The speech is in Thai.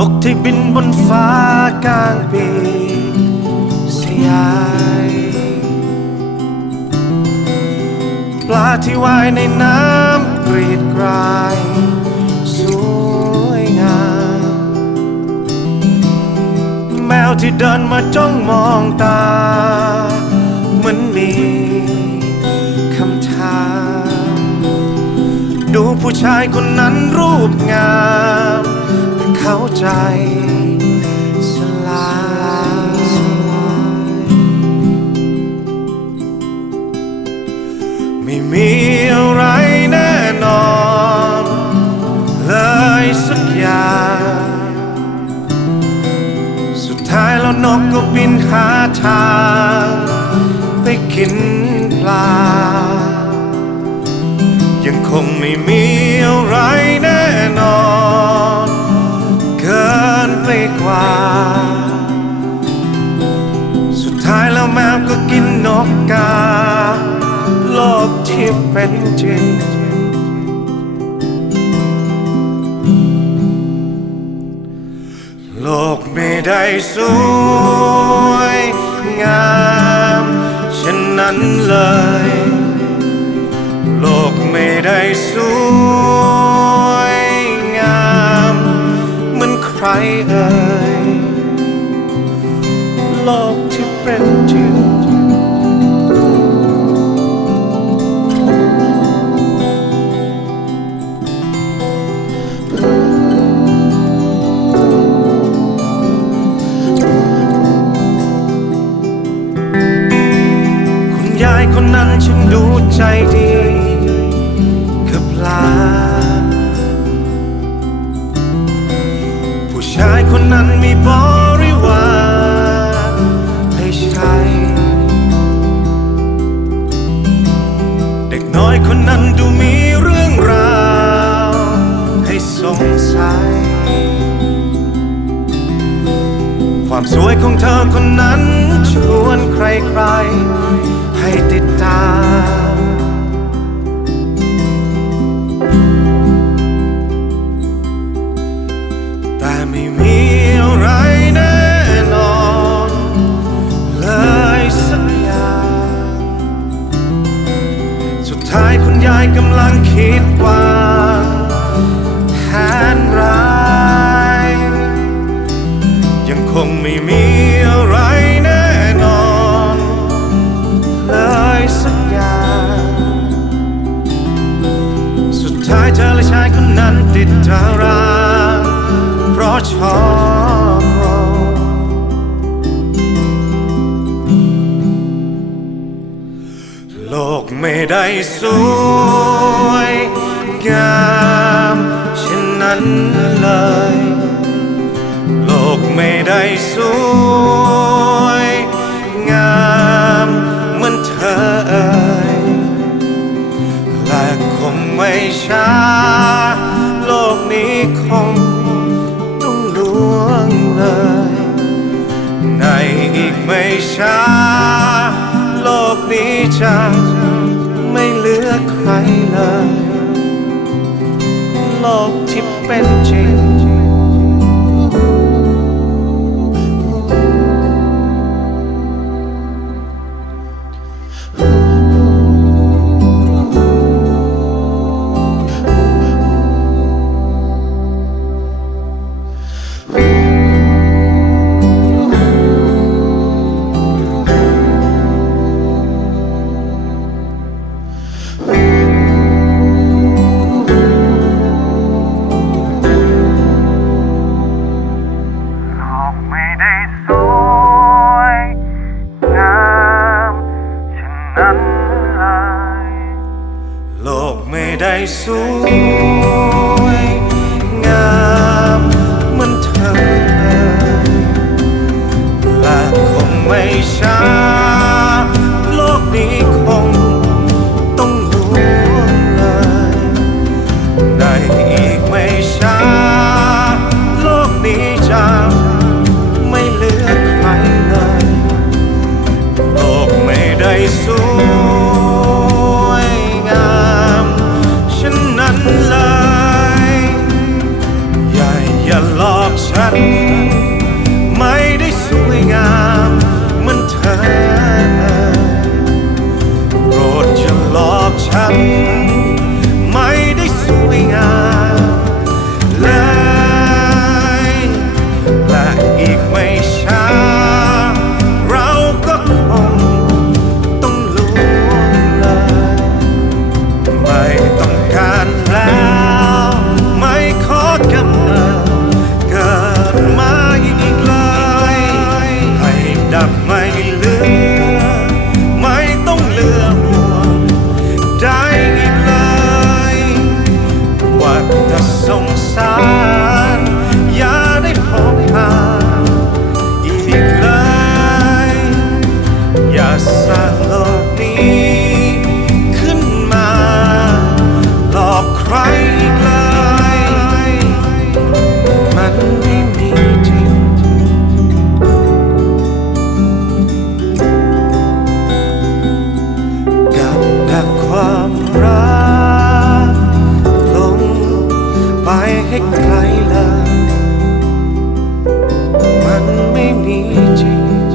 นกที่บินบนฟ้ากลางปีสยาย ที่ว่ายในน้ำกรีดกรายสวยงามแมวที่เดินมาจ้องมองตา เหมือนมีคำถาม ดูผู้ชายคนนั้นรูปงามแต่เข้าใจ มีอะไรแน่นอน เลยสักอย่าง สุดท้ายแล้วนกก็บินหาทางไปกินปลา ยังคงไม่มีอะไรแน่นอน เกินไปกว่า สุดท้ายแล้วแมวก็กิน เป็นจริง โลกไม่ได้สวยงามเช่นนั้นเลย โลกไม่ได้สวยงามเหมือนใครเอ่ย โลกที่เป็นจริง ใจดีกับปลา ผู้ชายคนนั้นมีบริวารให้ใช้เด็กน้อยคนนั้นดูมีเรื่องราว ให้สงสัย ความสวยของเธอคนนั้นชวนใครๆ กำลังคิดว่าแผนร้าย ยังคงไม่มีอะไรแน่นอนเลยสักอย่างสุดท้ายเธอและชายคนนั้นติดตารางเพราะชอบ ได้สวยงามเช่นนั้นเลย โลกไม่ได้สวยงามเหมือนเธอเอ่ยและคงไม่ช้า โลกนี้คงต้องล่วงเลย ในอีกไม่ช้า โลกนี้จะ ใครเลย โลกที่เป็นจริง ไ come. ใครเลยมันไม่มีจริง